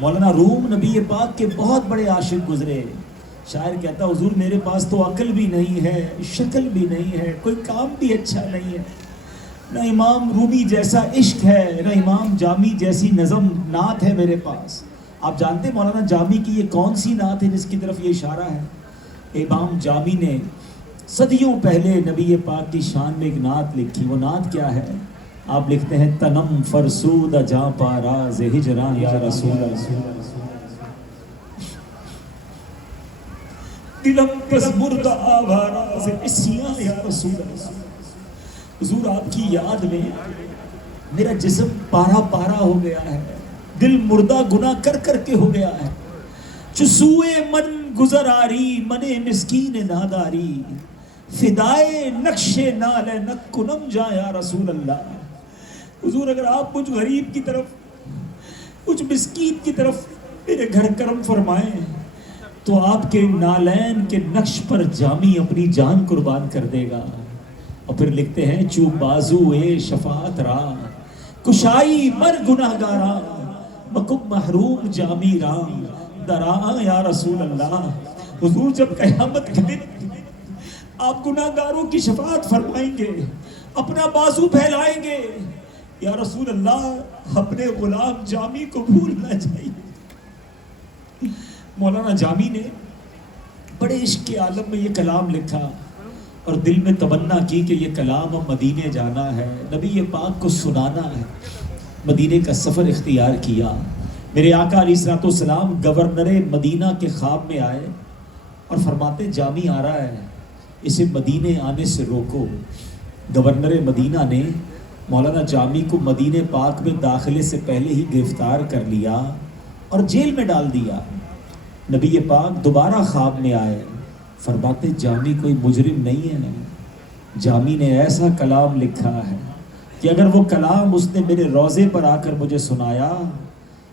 مولانا روم نبی پاک کے بہت بڑے عاشق گزرے. شاعر کہتا حضور میرے پاس تو عقل بھی نہیں ہے، شکل بھی نہیں ہے، کوئی کام بھی اچھا نہیں ہے، نہ امام رومی جیسا عشق ہے، نہ امام جامی جیسی نظم نعت ہے میرے پاس. آپ جانتے ہیں مولانا جامی کی یہ کون سی نعت ہے جس کی طرف یہ اشارہ ہے؟ امام جامی نے صدیوں پہلے نبی پاک کی شان میں ایک نعت لکھی. وہ نعت کیا ہے؟ آپ لکھتے ہیں تنم فرسود جاں پاراز ہجراں یا رسول اللہ، دلم پس مردہ آوارا سے اسیاں یا رسول اللہ. حضور آپ کی یاد میں میرا جسم پارا پارا ہو گیا ہے، دل مردہ گناہ کر کر کے ہو گیا ہے. چسوئے من گزر آری من مسکین ناداری، فدائے نقش نال نک کنم جا یا رسول اللہ. حضور اگر آپ مجھ غریب کی طرف، مجھ مسکین کی طرف میرے گھر کرم فرمائیں تو آپ کے نالین کے نقش پر جامی اپنی جان قربان کر دے گا. اور پھر لکھتے ہیں چو بازو اے شفاعت را کشائی مر گناہ گارا مکب محروم جامی رام درا یا رسول اللہ. حضور جب قیامت کے دن آپ گناہ گاروں کی شفاعت فرمائیں گے، اپنا بازو پھیلائیں گے، یا رسول اللہ اپنے غلام جامی کو بھول نہ جائیے. مولانا جامی نے بڑے عشق کے عالم میں یہ کلام لکھا اور دل میں تمنا کی کہ یہ کلام اب مدینے جانا ہے، نبی پاک کو سنانا ہے. مدینے کا سفر اختیار کیا. میرے آقا علیہ الصلوۃ والسلام گورنر مدینہ کے خواب میں آئے اور فرماتے جامی آ رہا ہے، اسے مدینے آنے سے روکو. گورنر مدینہ نے مولانا جامی کو مدینے پاک میں داخلے سے پہلے ہی گرفتار کر لیا اور جیل میں ڈال دیا. نبی پاک دوبارہ خواب میں آئے، فرماتے جامی کوئی مجرم نہیں ہے. جامی نے ایسا کلام لکھا ہے کہ اگر وہ کلام اس نے میرے روضے پر آ کر مجھے سنایا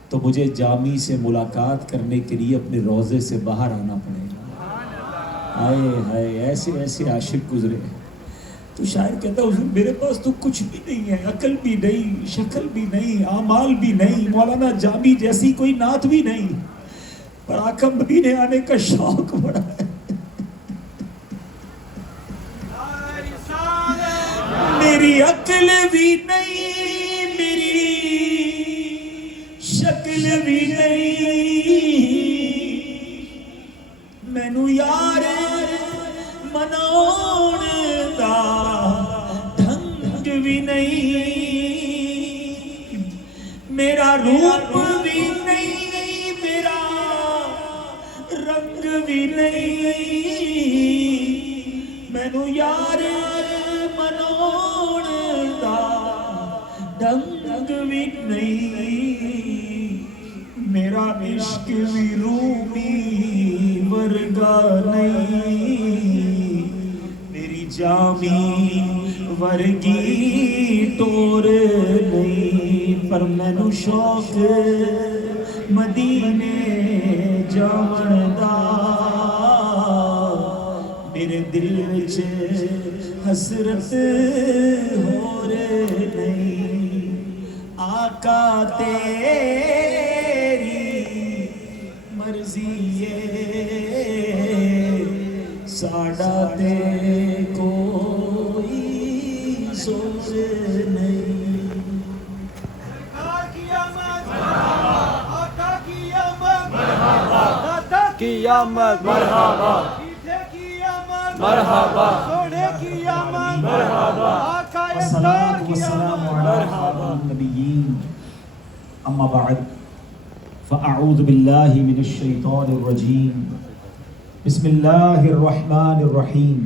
تو مجھے جامی سے ملاقات کرنے کے لیے اپنے روضے سے باہر آنا پڑے گا. ہائے ہائے ایسے ایسے عاشق گزرے. تو شاعر کہتا حضور میرے پاس تو کچھ بھی نہیں ہے، عقل بھی نہیں، شکل بھی نہیں، اعمال بھی نہیں، مولانا جامی جیسی کوئی نعت بھی نہیں، پر آقا مدینے آنے کا شوق بڑا ہے. میری عقل بھی نہیں، میری شکل بھی نہیں، مینوں یار مناؤن دا ڈھنگ بھی نہیں، میرا روپ بھی نہیں، میرا رنگ بھی نہیں، مینوں یار مناؤن دا ڈھنگ بھی نہیں، میرا عشق بھی رومی ورگا نہیں، میری جامی ورگی ٹور نہیں، پر مینوں شوق مدینے جاون دا، میرے دل وچ حسرت ہو رہی نہیں، آقا تیری مرضی ہے ساڈا تے کوئی سوچ نہیں. قیامت مرحبا مرحبا سونے کی آمد مرحبا والصلاة والسلام على النبیین. اما بعد فاعوذ باللہ من الشیطان الرجیم. بسم اللہ الرحمن الرحیم.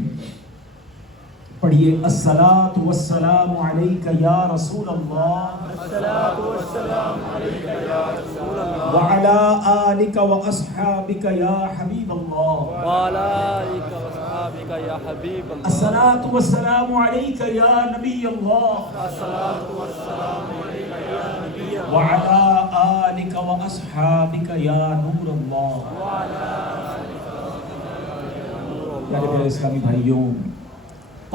پڑھیے الصلاة والسلام علیک یا رسول اللہ، الصلاۃ والسلام علیک یا رسول اللہ، وعلی آلک واصحابک یا حبیب اللہ، وعلی آلک واصحابک یا حبیب اللہ، الصلاة والسلام علیک یا نبی اللہ، الصلاۃ والسلام علیک یا نبی اللہ، وعلی آلک واصحابک یا نور اللہ. پیارے پیارے اسلامی بھائیوں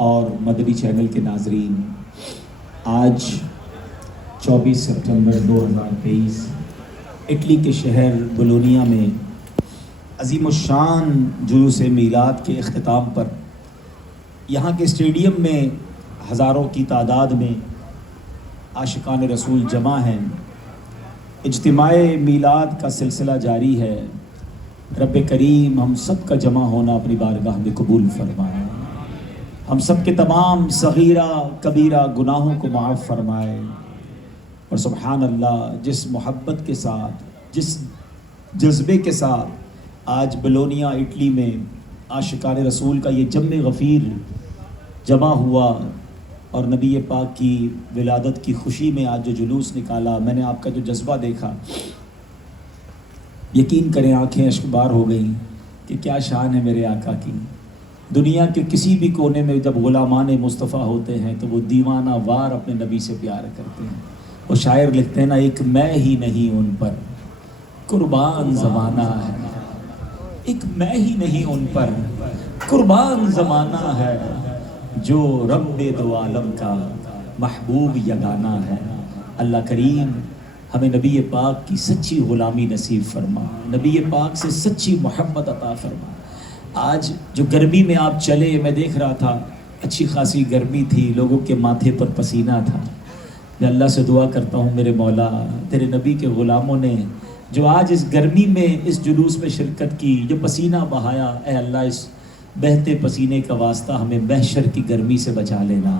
اور مدنی چینل کے ناظرین، آج 24 سپٹمبر 2023 اٹلی کے شہر بولونیا میں عظیم الشان جلوس میلاد کے اختتام پر یہاں کے اسٹیڈیم میں ہزاروں کی تعداد میں عاشقان رسول جمع ہیں. اجتماع میلاد کا سلسلہ جاری ہے. رب کریم ہم سب کا جمع ہونا اپنی بارگاہ میں قبول فرمائے. ہم سب کے تمام صغیرہ کبیرہ گناہوں کو معاف فرمائے. اور سبحان اللہ، جس محبت کے ساتھ، جس جذبے کے ساتھ آج بولونیا اٹلی میں عاشقان رسول کا یہ جم غفیر جمع ہوا اور نبی پاک کی ولادت کی خوشی میں آج جو جلوس نکالا، میں نے آپ کا جو جذبہ دیکھا، یقین کریں آنکھیں اشکبار ہو گئیں کہ کیا شان ہے میرے آقا کی. دنیا کے کسی بھی کونے میں جب غلامان مصطفیٰ ہوتے ہیں تو وہ دیوانہ وار اپنے نبی سے پیار کرتے ہیں. وہ شاعر لکھتے ہیں نا، ایک میں ہی نہیں ان پر قربان زمانہ ہے، ایک میں ہی نہیں ان پر قربان زمانہ ہے، جو رب دو عالم کا محبوب یگانہ ہے. اللہ کریم ہمیں نبی پاک کی سچی غلامی نصیب فرما، نبی پاک سے سچی محبت عطا فرما. آج جو گرمی میں آپ چلے، میں دیکھ رہا تھا اچھی خاصی گرمی تھی، لوگوں کے ماتھے پر پسینہ تھا. میں اللہ سے دعا کرتا ہوں میرے مولا، تیرے نبی کے غلاموں نے جو آج اس گرمی میں اس جلوس میں شرکت کی، جو پسینہ بہایا، اے اللہ اس بہتے پسینے کا واسطہ ہمیں محشر کی گرمی سے بچا لینا.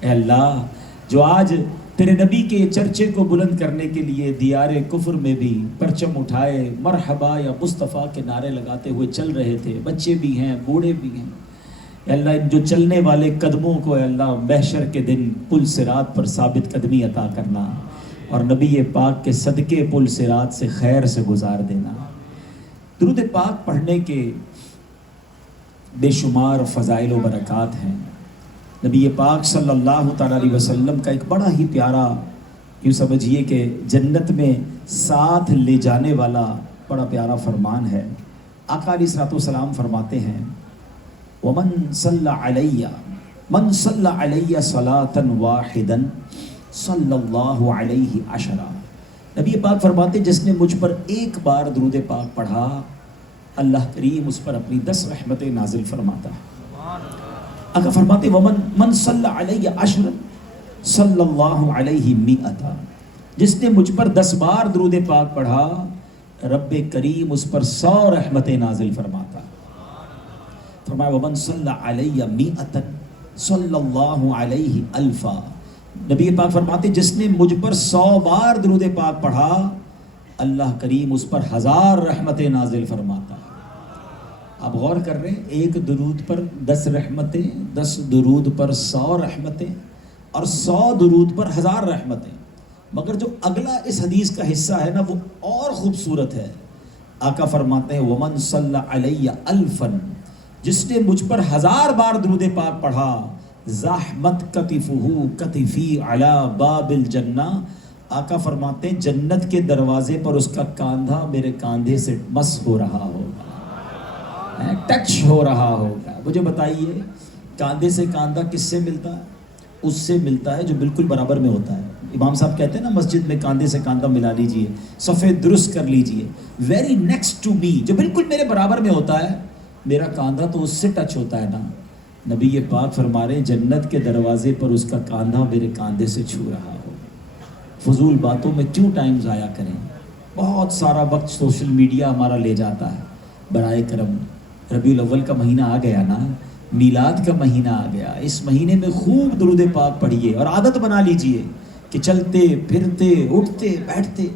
اے اللہ جو آج تیرے نبی کے چرچے کو بلند کرنے کے لیے دیار کفر میں بھی پرچم اٹھائے مرحبا یا مصطفیٰ کے نعرے لگاتے ہوئے چل رہے تھے، بچے بھی ہیں بوڑھے بھی ہیں، اے اللہ ان جو چلنے والے قدموں کو اے اللہ محشر کے دن پل صراط پر ثابت قدمی عطا کرنا اور نبی پاک کے صدقے پل صراط سے خیر سے گزار دینا. درود پاک پڑھنے کے بے شمار فضائل و برکات ہیں. نبی پاک صلی اللہ تعالیٰ علیہ وسلم کا ایک بڑا ہی پیارا، یوں سمجھیے کہ جنت میں ساتھ لے جانے والا بڑا پیارا فرمان ہے. آقا علیہ الصلوۃ والسلام فرماتے ہیں وَمَن صَلَّى عَلَيَّ مَن صَلَّى عَلَيَّ صَلَاةً وَاحِدًا صلی اللہ علیہ عشرہ. نبی پاک فرماتے جس نے مجھ پر ایک بار درود پاک پڑھا، اللہ کریم اس پر اپنی 10 رحمتیں نازل فرماتا ہے. آقا فرماتے وَمَن صَلَّى عَلَيَّ عَشْرًا صلی اللہ علیہ مِئَةً، جس نے مجھ پر 10 بار درود پاک پڑھا، رب کریم اس پر 100 رحمتیں نازل فرماتا. فرمایا وَمَن صَلَّى عَلَيَّ مِئَةً صلی اللہ علیہ الفا. نبی پاک فرماتے جس نے مجھ پر 100 بار درود پاک پڑھا، اللہ کریم اس پر 1000 رحمتیں نازل فرماتا. آپ غور کر رہے ہیں، ایک درود پر 10 رحمتیں، 10 درود پر 100 رحمتیں اور 100 درود پر 1000 رحمتیں. مگر جو اگلا اس حدیث کا حصہ ہے نا، وہ اور خوبصورت ہے. آقا فرماتے ہیں وَمَن صَلَّى عَلَيَّ أَلْفًا، جس نے مجھ پر 1000 بار درود پاک پڑھا، زحمت کتفہ کتفی علی باب الجنہ. آقا فرماتے ہیں جنت کے دروازے پر اس کا کاندھا میرے کاندھے سے مس ہو رہا ہوگا، ٹچ ہو رہا ہوگا. مجھے بتائیے کاندھے سے کاندھا کس سے ملتا ہے؟ اس سے ملتا ہے جو بالکل برابر میں ہوتا ہے. امام صاحب کہتے ہیں نا مسجد میں کاندھے سے کاندھا ملا لیجئے، صفے درست کر لیجئے. ویری نیکسٹ ٹو می، جو بالکل میرے برابر میں ہوتا ہے، میرا کاندھا تو اس سے ٹچ ہوتا ہے نا. نبی پاک فرما رہے ہیں جنت کے دروازے پر اس کا کاندھا میرے کاندھے سے چھو رہا ہو. فضول باتوں میں کیوں ٹائم ضائع کریں؟ بہت سارا وقت سوشل میڈیا ہمارا لے جاتا ہے. برائے کرم ربیع الاول کا مہینہ آ گیا نا، میلاد کا مہینہ آ گیا. اس مہینے میں خوب درود پاک پڑھیے اور عادت بنا لیجئے کہ چلتے پھرتے اٹھتے بیٹھتے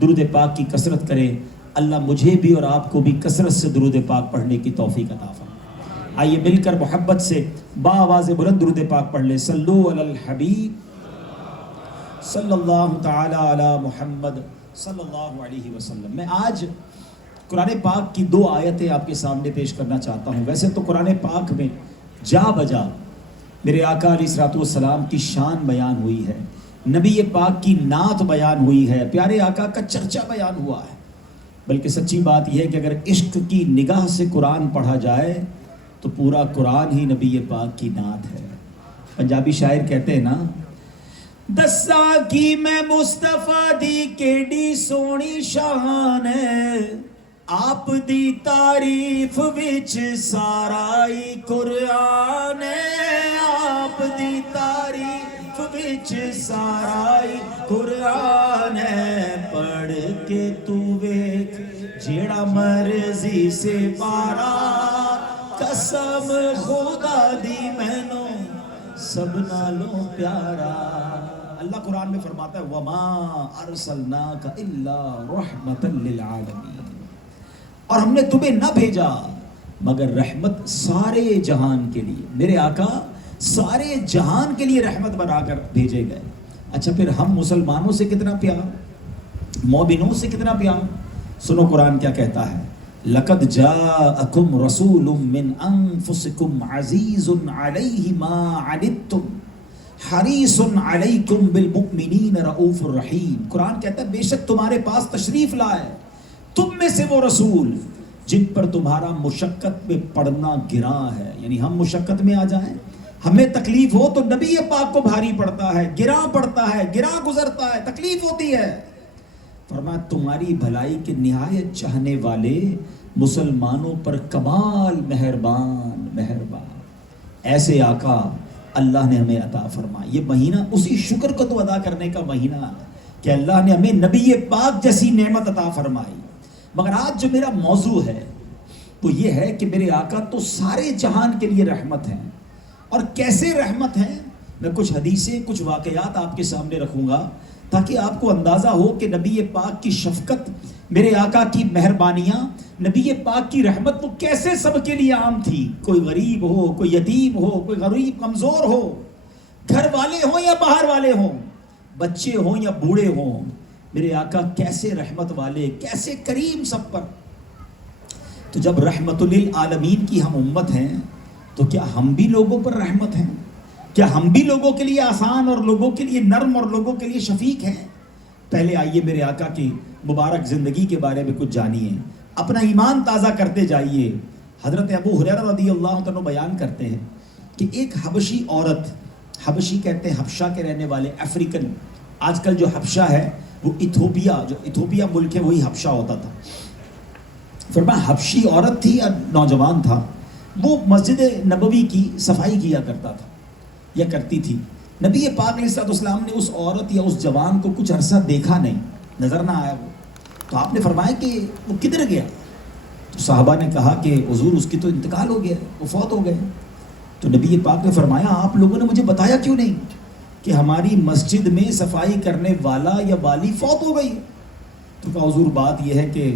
درود پاک کی کثرت کریں. اللہ مجھے بھی اور آپ کو بھی کثرت سے درود پاک پڑھنے کی توفیق عطا فرمائے. آئیے مل کر محبت سے با آواز بلند درود پاک پڑھ لیں. صلو علی الحبیب صلی اللہ تعالی علی محمد صلی اللہ علیہ وسلم. میں آج قرآن پاک کی 2 آیتیں آپ کے سامنے پیش کرنا چاہتا ہوں. ویسے تو قرآن پاک میں جا بجا میرے آقا علیہ الصلوۃ والسلام کی شان بیان ہوئی ہے، نبی پاک کی نعت بیان ہوئی ہے، پیارے آقا کا چرچا بیان ہوا ہے. بلکہ سچی بات یہ ہے کہ اگر عشق کی نگاہ سے قرآن پڑھا جائے تو پورا قرآن ہی نبی پاک کی نعت ہے. پنجابی شاعر کہتے ہیں نا، دساں کی میں مصطفیٰ دی کیڑی سونی شان ہے آپ دی تعریف وچ سارا ہی قرآن ہے آپ دی تعریف وچ سارا ہی قرآن ہے پڑھ کے تو ویکھ جیڑا مرضی سے پارا قسم خدا دی مینوں سب نالوں پیارا. اللہ قرآن میں فرماتا ہے وَمَا أَرْسَلْنَاكَ إِلَّا رَحْمَةً لِّلْعَالَمِينَ, اور ہم نے تمہیں نہ بھیجا مگر رحمت سارے جہان کے لیے. میرے آقا سارے جہان کے لیے رحمت بنا کر بھیجے گئے. اچھا پھر ہم مسلمانوں سے کتنا پیار, مومنوں سے کتنا پیار. سنو قرآن کیا کہتا ہے, لَقَدْ جَاءَكُمْ رَسُولٌ مِّنْ أَنفُسِكُمْ عَزِيزٌ عَلَيْهِ مَا عَنِتُّمْ حَرِيصٌ عَلَيْكُمْ بِالْمُؤْمِنِينَ رَءُوفٌ رَحِيمٌ. قرآن کہتا ہے بے شک تمہارے پاس تشریف لائے تم میں سے وہ رسول جن پر تمہارا مشقت میں پڑنا گراں ہے. یعنی ہم مشقت میں آ جائیں, ہمیں تکلیف ہو تو نبی پاک کو بھاری پڑتا ہے, گراں پڑتا ہے, گراں گزرتا ہے, تکلیف ہوتی ہے. فرمایا تمہاری بھلائی کے نہایت چاہنے والے مسلمانوں پر کمال مہربان مہربان. ایسے آقا اللہ نے ہمیں عطا فرمایا. یہ مہینہ اسی شکر کو تو ادا کرنے کا مہینہ ہے کہ اللہ نے ہمیں نبی پاک جیسی نعمت عطا فرمائی. مگر آج جو میرا موضوع ہے وہ یہ ہے کہ میرے آقا تو سارے جہان کے لیے رحمت ہیں. اور کیسے رحمت ہیں, میں کچھ حدیثیں کچھ واقعات آپ کے سامنے رکھوں گا تاکہ آپ کو اندازہ ہو کہ نبی پاک کی شفقت, میرے آقا کی مہربانیاں, نبی پاک کی رحمت وہ کیسے سب کے لیے عام تھی. کوئی غریب ہو, کوئی یتیم ہو, کوئی غریب کمزور ہو, گھر والے ہوں یا باہر والے ہوں, بچے ہوں یا بوڑھے ہوں, میرے آقا کیسے رحمت والے, کیسے کریم سب پر. تو جب رحمت للعالمین کی ہم امت ہیں تو کیا ہم بھی لوگوں پر رحمت ہیں؟ کیا ہم بھی لوگوں کے لیے آسان اور لوگوں کے لیے نرم اور لوگوں کے لیے شفیق ہیں؟ پہلے آئیے میرے آقا کی مبارک زندگی کے بارے میں کچھ جانیے, اپنا ایمان تازہ کرتے جائیے. حضرت ابو ہریرہ رضی اللہ عنہ بیان کرتے ہیں کہ ایک حبشی عورت, حبشی کہتے ہیں حبشہ کے رہنے والے, افریقن, آج کل جو حبشہ ہے وہ ایتھوپیا, جو ایتھوپیا ملک ہے وہی حبشہ ہوتا تھا. فرمایا حبشی عورت تھی یا نوجوان تھا, وہ مسجد نبوی کی صفائی کیا کرتا تھا یا کرتی تھی. نبی پاک علیہ السلام نے اس عورت یا اس جوان کو کچھ عرصہ دیکھا نہیں, نظر نہ آیا وہ, تو آپ نے فرمایا کہ وہ کدھر گیا؟ تو صحابہ نے کہا کہ حضور اس کی تو انتقال ہو گیا, وہ فوت ہو گئے. تو نبی پاک نے فرمایا آپ لوگوں نے مجھے بتایا کیوں نہیں کہ ہماری مسجد میں صفائی کرنے والا یا والی فوت ہو گئی؟ تو کہا حضور بات یہ ہے کہ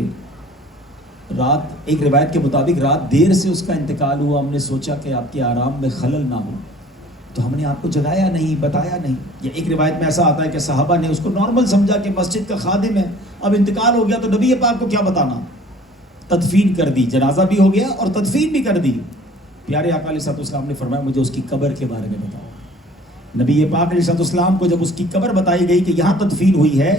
رات, ایک روایت کے مطابق رات دیر سے اس کا انتقال ہوا, ہم نے سوچا کہ آپ کے آرام میں خلل نہ ہو تو ہم نے آپ کو جگایا نہیں, بتایا نہیں. یا ایک روایت میں ایسا آتا ہے کہ صحابہ نے اس کو نارمل سمجھا کہ مسجد کا خادم ہے, اب انتقال ہو گیا تو نبی پاک کو کیا بتانا, تدفین کر دی, جنازہ بھی ہو گیا اور تدفین بھی کر دی. پیارے آقا علیہ السلام نے فرمایا مجھے اس کی قبر کے بارے میں بتاؤ. نبی پاک علیہ السلام کو جب اس کی قبر بتائی گئی کہ یہاں تدفین ہوئی ہے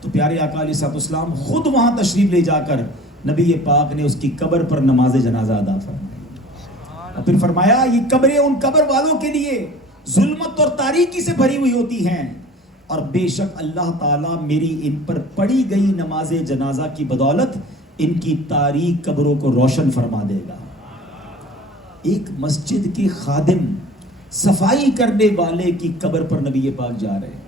تو پیارے آقا علیہ السلام خود وہاں تشریف لے جا کر نبی پاک نے اس کی قبر پر نماز جنازہ ادا فرمائی. اور پھر فرمایا یہ قبریں ان قبر والوں کے لیے ظلمت اور تاریکی سے بھری ہوئی ہوتی ہیں, اور بے شک اللہ تعالیٰ میری ان پر پڑھی گئی نماز جنازہ کی بدولت ان کی تاریک قبروں کو روشن فرما دے گا. ایک مسجد کے خادم صفائی کرنے والے کی قبر پر نبی پاک جا رہے ہیں,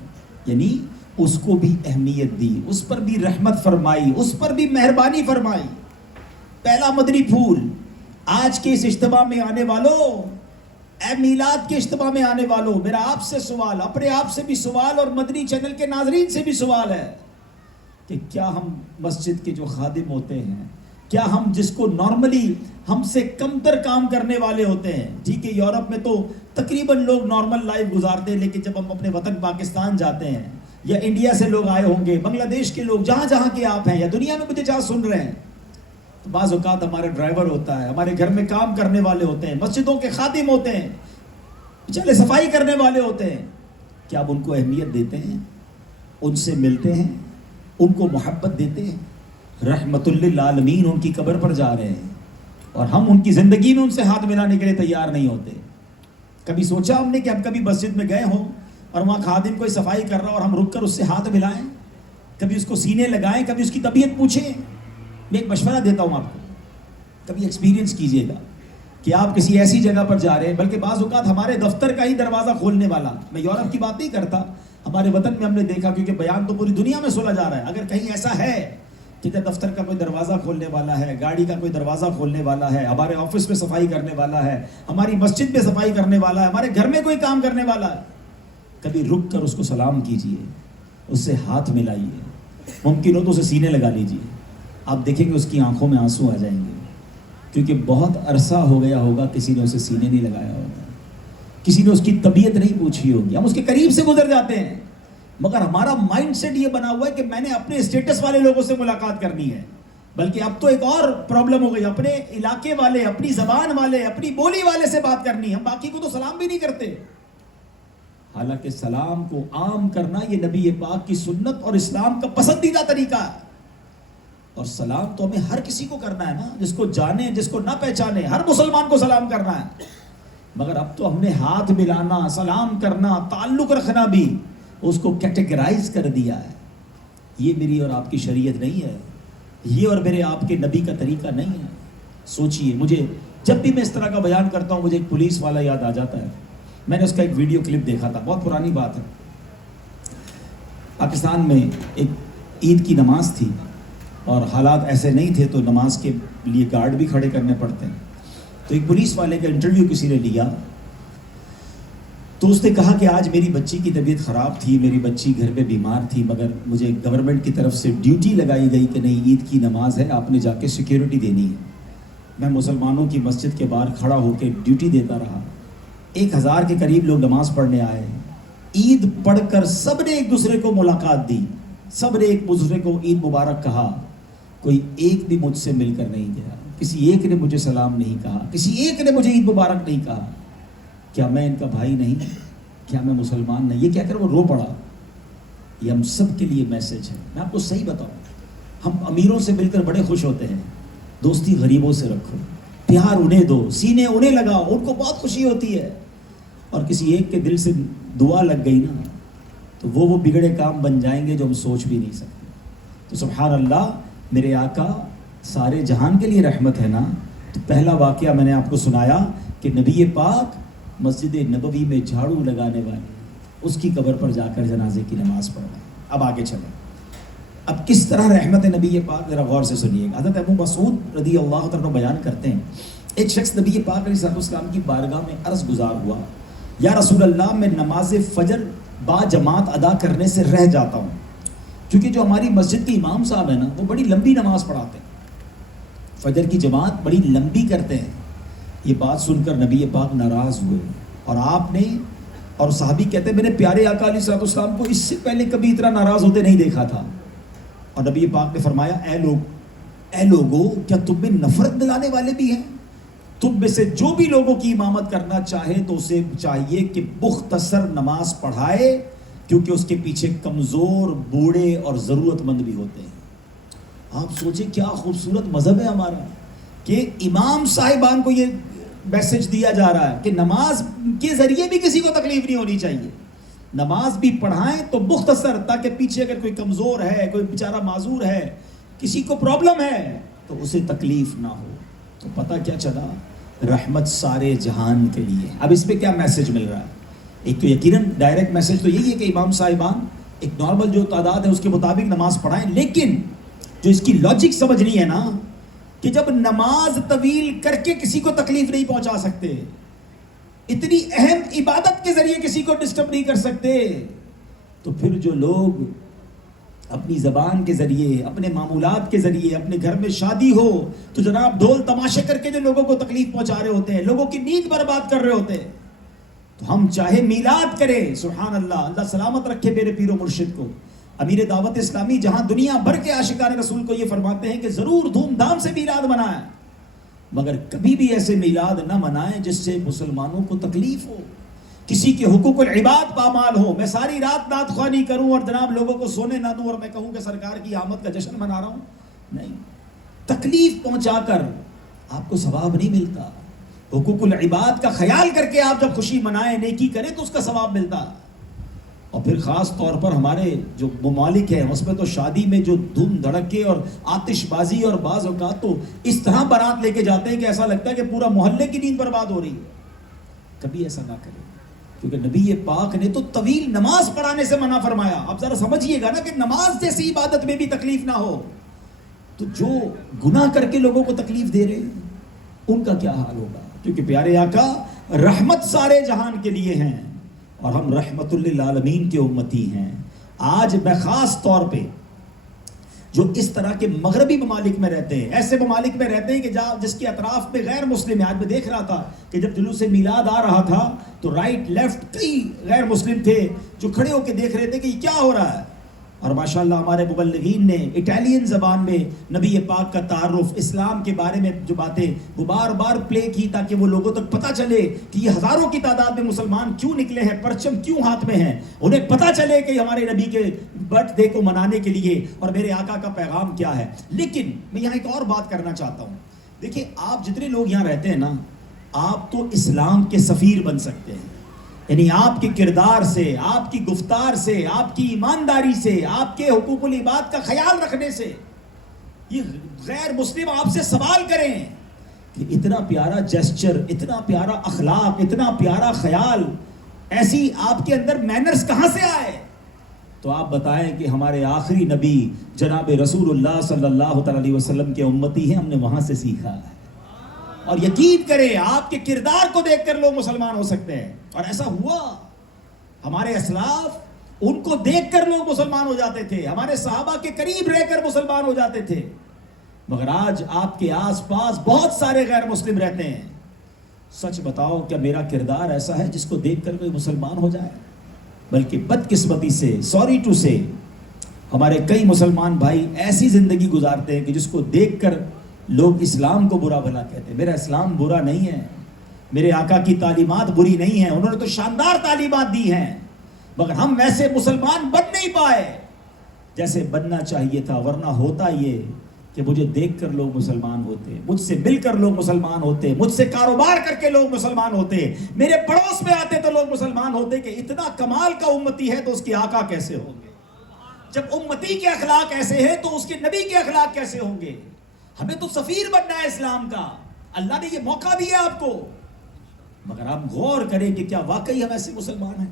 یعنی اس کو بھی اہمیت دی, اس پر بھی رحمت فرمائی, اس پر بھی مہربانی فرمائی. پہلا مدنی پھول آج کے اس اجتماع میں آنے والوں, اے میلاد کے اجتماع میں آنے والوں, میرا آپ سے سوال, اپنے آپ سے بھی سوال اور مدنی چینل کے ناظرین سے بھی سوال ہے کہ کیا ہم مسجد کے جو خادم ہوتے ہیں, کیا ہم جس کو نارملی ہم سے کم تر کام کرنے والے ہوتے ہیں, ٹھیک ہے یورپ میں تو تقریباً لوگ نارمل لائف گزارتے ہیں, لیکن جب ہم اپنے وطن پاکستان جاتے ہیں یا انڈیا سے لوگ آئے ہوں گے, بنگلہ دیش کے لوگ, جہاں جہاں کے آپ ہیں یا دنیا میں مجھے جہاں سن رہے ہیں, تو بعض اوقات ہمارے ڈرائیور ہوتا ہے, ہمارے گھر میں کام کرنے والے ہوتے ہیں, مسجدوں کے خادم ہوتے ہیں, چلے صفائی کرنے والے ہوتے ہیں, کیا آپ ان کو اہمیت دیتے ہیں, ان سے ملتے ہیں, ان کو محبت دیتے ہیں؟ رحمت للعالمین ان کی قبر پر جا رہے ہیں اور ہم ان کی زندگی میں ان سے ہاتھ ملانے کے لیے تیار نہیں ہوتے. کبھی سوچا ہم نے کہ ہم کبھی مسجد میں گئے ہوں اور وہاں خادم کوئی صفائی کر رہا اور ہم رک کر اس سے ہاتھ ملائیں, کبھی اس کو سینے لگائیں, کبھی اس کی طبیعت پوچھیں. میں ایک مشورہ دیتا ہوں آپ کو, کبھی ایکسپیرینس کیجئے گا کہ آپ کسی ایسی جگہ پر جا رہے ہیں, بلکہ بعض اوقات ہمارے دفتر کا ہی دروازہ کھولنے والا, میں یورپ کی بات نہیں کرتا, ہمارے وطن میں ہم نے دیکھا, کیونکہ بیان تو پوری دنیا میں سنا جا رہا ہے. اگر کہیں ایسا ہے کہ دفتر کا کوئی دروازہ کھولنے والا ہے, گاڑی کا کوئی دروازہ کھولنے والا ہے, ہمارے آفس میں صفائی کرنے والا ہے, ہماری مسجد میں صفائی کرنے والا ہے, ہمارے گھر میں کوئی کام کرنے والا ہے, کبھی رک کر اس کو سلام کیجئے, اس سے ہاتھ ملائیے, ممکن ہو تو اسے سینے لگا لیجئے. آپ دیکھیں گے اس کی آنکھوں میں آنسو آ جائیں گے, کیونکہ بہت عرصہ ہو گیا ہوگا کسی نے اسے سینے نہیں لگایا ہوگا, کسی نے اس کی طبیعت نہیں پوچھی ہوگی. ہم اس کے قریب سے گزر جاتے ہیں, مگر ہمارا مائنڈ سیٹ یہ بنا ہوا ہے کہ میں نے اپنے اسٹیٹس والے لوگوں سے ملاقات کرنی ہے. بلکہ اب تو ایک اور پرابلم ہو گئی, اپنے علاقے والے, اپنی زبان والے, اپنی بولی والے سے بات کرنی ہے, ہم باقی کو تو سلام بھی نہیں کرتے. حالانکہ سلام کو عام کرنا یہ نبی پاک کی سنت اور اسلام کا پسندیدہ طریقہ ہے. اور سلام تو ہمیں ہر کسی کو کرنا ہے نا, جس کو جانے جس کو نہ پہچانے, ہر مسلمان کو سلام کرنا ہے. مگر اب تو ہم نے ہاتھ ملانا, سلام کرنا, تعلق رکھنا بھی اس کو کیٹیگرائز کر دیا ہے. یہ میری اور آپ کی شریعت نہیں ہے, یہ اور میرے آپ کے نبی کا طریقہ نہیں ہے. سوچئے, مجھے جب بھی میں اس طرح کا بیان کرتا ہوں مجھے ایک پولیس والا یاد آ جاتا ہے. میں نے اس کا ایک ویڈیو کلپ دیکھا تھا, بہت پرانی بات ہے. پاکستان میں ایک عید کی نماز تھی اور حالات ایسے نہیں تھے تو نماز کے لیے گارڈ بھی کھڑے کرنے پڑتے ہیں. تو ایک پولیس والے کا انٹرویو کسی نے لیا, تو اس نے کہا کہ آج میری بچی کی طبیعت خراب تھی, میری بچی گھر پہ بیمار تھی, مگر مجھے گورنمنٹ کی طرف سے ڈیوٹی لگائی گئی کہ نہیں, عید کی نماز ہے, آپ نے جا کے سیکیورٹی دینی ہے. میں مسلمانوں کی مسجد کے باہر کھڑا ہو کے ڈیوٹی دیتا رہا. 1000 کے قریب لوگ نماز پڑھنے آئے. عید پڑھ کر سب نے ایک دوسرے کو ملاقات دی, سب نے ایک دوسرے کو عید مبارک کہا. کوئی ایک بھی مجھ سے مل کر نہیں گیا, کسی ایک نے مجھے سلام نہیں کہا, کسی ایک نے مجھے عید مبارک نہیں کہا. کیا میں ان کا بھائی نہیں, کیا میں مسلمان نہیں؟ یہ کہہ کر وہ رو پڑا. یہ ہم سب کے لیے میسج ہے. میں آپ کو صحیح بتاؤں, ہم امیروں سے مل کر بڑے خوش ہوتے ہیں, دوستی غریبوں سے رکھو, پیار انہیں دو, سینے انہیں لگاؤ, ان کو بہت خوشی ہوتی ہے. اور کسی ایک کے دل سے دعا لگ گئی نا تو وہ بگڑے کام بن جائیں گے جو ہم سوچ بھی نہیں سکتے. تو سبحان اللہ, میرے آقا سارے جہان کے لیے رحمت ہے نا. تو پہلا واقعہ میں نے آپ کو سنایا کہ نبی پاک مسجد نبوی میں جھاڑو لگانے والے, اس کی قبر پر جا کر جنازے کی نماز پڑھنا. اب آگے چلیں, اب کس طرح رحمت نبی پاک, ذرا غور سے سنیے گا. حضرت ابو مسعود رضی اللہ تعالیٰ بیان کرتے ہیں, ایک شخص نبی پاک علیہ السلام کی بارگاہ میں عرض گزار ہوا, یا رسول اللہ, میں نماز فجر با جماعت ادا کرنے سے رہ جاتا ہوں, کیونکہ جو ہماری مسجد کے امام صاحب ہیں نا وہ بڑی لمبی نماز پڑھاتے ہیں, فجر کی جماعت بڑی لمبی کرتے ہیں. یہ بات سن کر نبی پاک ناراض ہوئے, اور آپ نے, اور صحابی کہتے ہیں میں نے پیارے آقا علیہ السلام کو اس سے پہلے کبھی اتنا ناراض ہوتے نہیں دیکھا تھا. اور نبی پاک نے فرمایا, اے لوگو, کیا تم میں نفرت دلانے والے بھی ہیں؟ تم میں سے جو بھی لوگوں کی امامت کرنا چاہے تو اسے چاہیے کہ مختصر نماز پڑھائے, کیونکہ اس کے پیچھے کمزور, بوڑھے اور ضرورت مند بھی ہوتے ہیں. آپ سوچیں کیا خوبصورت مذہب ہے ہمارا, کہ امام صاحبان کو یہ میسج دیا جا رہا ہے کہ نماز کے ذریعے بھی کسی کو تکلیف نہیں ہونی چاہیے. نماز بھی پڑھائیں تو مختصر, تاکہ پیچھے اگر کوئی کمزور ہے, کوئی بیچارہ معذور ہے, کسی کو پرابلم ہے تو اسے تکلیف نہ ہو. تو پتہ کیا چلا, رحمت سارے جہان کے لیے. اب اس پہ کیا میسج مل رہا ہے؟ ایک تو یقیناً ڈائریکٹ میسج تو یہی ہے کہ امام صاحبان ایک نارمل جو تعداد ہے اس کے مطابق نماز پڑھائیں, لیکن جو اس کی لاجک سمجھنی ہے نا, کہ جب نماز طویل کر کے کسی کو تکلیف نہیں پہنچا سکتے, اتنی اہم عبادت کے ذریعے کسی کو ڈسٹرب نہیں کر سکتے, تو پھر جو لوگ اپنی زبان کے ذریعے, اپنے معمولات کے ذریعے, اپنے گھر میں شادی ہو تو جناب ڈھول تماشے کر کے جو لوگوں کو تکلیف پہنچا رہے ہوتے ہیں, لوگوں کی نیند برباد کر رہے ہوتے ہیں, تو ہم چاہے میلاد کریں, سبحان اللہ, اللہ سلامت رکھے میرے پیر و مرشد کو, امیر دعوت اسلامی جہاں دنیا بھر کے عاشقان رسول کو یہ فرماتے ہیں کہ ضرور دھوم دھام سے میلاد منائیں, مگر کبھی بھی ایسے میلاد نہ منائیں جس سے مسلمانوں کو تکلیف ہو, کسی کے حقوق العباد پامال ہو. میں ساری رات نعت خوانی کروں اور جناب لوگوں کو سونے نہ دوں اور میں کہوں کہ سرکار کی آمد کا جشن منا رہا ہوں, نہیں. تکلیف پہنچا کر آپ کو ثواب نہیں ملتا. حقوق العباد کا خیال کر کے آپ جب خوشی منائیں, نیکی کریں تو اس کا ثواب ملتا. پھر خاص طور پر ہمارے جو ممالک ہیں اس میں تو شادی میں جو دھوم دھڑکے اور آتش بازی اور بعض اوقات تو اس طرح بارات لے کے جاتے ہیں کہ ایسا لگتا ہے کہ پورا محلے کی نیند برباد ہو رہی ہے. کبھی ایسا نہ کریں، کیونکہ نبی پاک نے تو طویل نماز پڑھانے سے منع فرمایا. آپ ذرا سمجھیے گا نا کہ نماز جیسی عبادت میں بھی تکلیف نہ ہو تو جو گناہ کر کے لوگوں کو تکلیف دے رہے ہیں ان کا کیا حال ہوگا. کیونکہ پیارے آقا رحمت سارے جہان کے لیے ہیں اور ہم رحمت للعالمین کے امتی ہیں. آج میں خاص طور پہ جو اس طرح کے مغربی ممالک میں رہتے ہیں، ایسے ممالک میں رہتے ہیں کہ جس کے اطراف میں غیر مسلم ہیں. آج میں دیکھ رہا تھا کہ جب جلوس میلاد آ رہا تھا تو رائٹ لیفٹ کئی غیر مسلم تھے جو کھڑے ہو کے دیکھ رہے تھے کہ یہ کیا ہو رہا ہے. اور ماشاءاللہ ہمارے مبلغین نے اٹالین زبان میں نبی پاک کا تعارف، اسلام کے بارے میں جو باتیں وہ بار بار پلے کی تاکہ وہ لوگوں تک پتہ چلے کہ یہ ہزاروں کی تعداد میں مسلمان کیوں نکلے ہیں، پرچم کیوں ہاتھ میں ہیں. انہیں پتہ چلے کہ ہمارے نبی کے برتھ ڈے کو منانے کے لیے اور میرے آقا کا پیغام کیا ہے. لیکن میں یہاں ایک اور بات کرنا چاہتا ہوں. دیکھیں آپ جتنے لوگ یہاں رہتے ہیں نا، آپ تو اسلام کے سفیر بن سکتے ہیں. یعنی آپ کے کردار سے، آپ کی گفتار سے، آپ کی ایمانداری سے، آپ کے حقوق العباد کا خیال رکھنے سے یہ غیر مسلم آپ سے سوال کریں کہ اتنا پیارا جیسچر، اتنا پیارا اخلاق، اتنا پیارا خیال، ایسی آپ کے اندر مینرز کہاں سے آئے. تو آپ بتائیں کہ ہمارے آخری نبی جناب رسول اللہ صلی اللہ علیہ وسلم کے امتی ہیں، ہم نے وہاں سے سیکھا ہے. اور یقین کریں آپ کے کردار کو دیکھ کر لوگ مسلمان ہو سکتے ہیں. اور ایسا ہوا. ہمارے اسلاف ان کو دیکھ کر لوگ مسلمان ہو جاتے تھے، ہمارے صحابہ کے قریب رہ کر مسلمان ہو جاتے تھے. مگر آج آپ کے آس پاس بہت سارے غیر مسلم رہتے ہیں. سچ بتاؤ کیا میرا کردار ایسا ہے جس کو دیکھ کر کوئی مسلمان ہو جائے؟ بلکہ بدقسمتی سے، سوری ٹو سے، ہمارے کئی مسلمان بھائی ایسی زندگی گزارتے ہیں کہ جس کو دیکھ کر لوگ اسلام کو برا بھلا کہتے ہیں. میرا اسلام برا نہیں ہے، میرے آقا کی تعلیمات بری نہیں ہیں، انہوں نے تو شاندار تعلیمات دی ہیں، مگر ہم ویسے مسلمان بن نہیں پائے جیسے بننا چاہیے تھا. ورنہ ہوتا یہ کہ مجھے دیکھ کر لوگ مسلمان ہوتے، مجھ سے مل کر لوگ مسلمان ہوتے، مجھ سے کاروبار کر کے لوگ مسلمان ہوتے، میرے پڑوس میں آتے تو لوگ مسلمان ہوتے. کہ اتنا کمال کا امتی ہے تو اس کے آقا کیسے ہوں گے؟ جب امتی کے اخلاق ایسے ہیں تو اس کے نبی کے اخلاق کیسے ہوں گے؟ ہمیں تو سفیر بننا ہے اسلام کا. اللہ نے یہ موقع دیا آپ کو، مگر آپ غور کریں کہ کیا واقعی ہم ایسے مسلمان ہیں.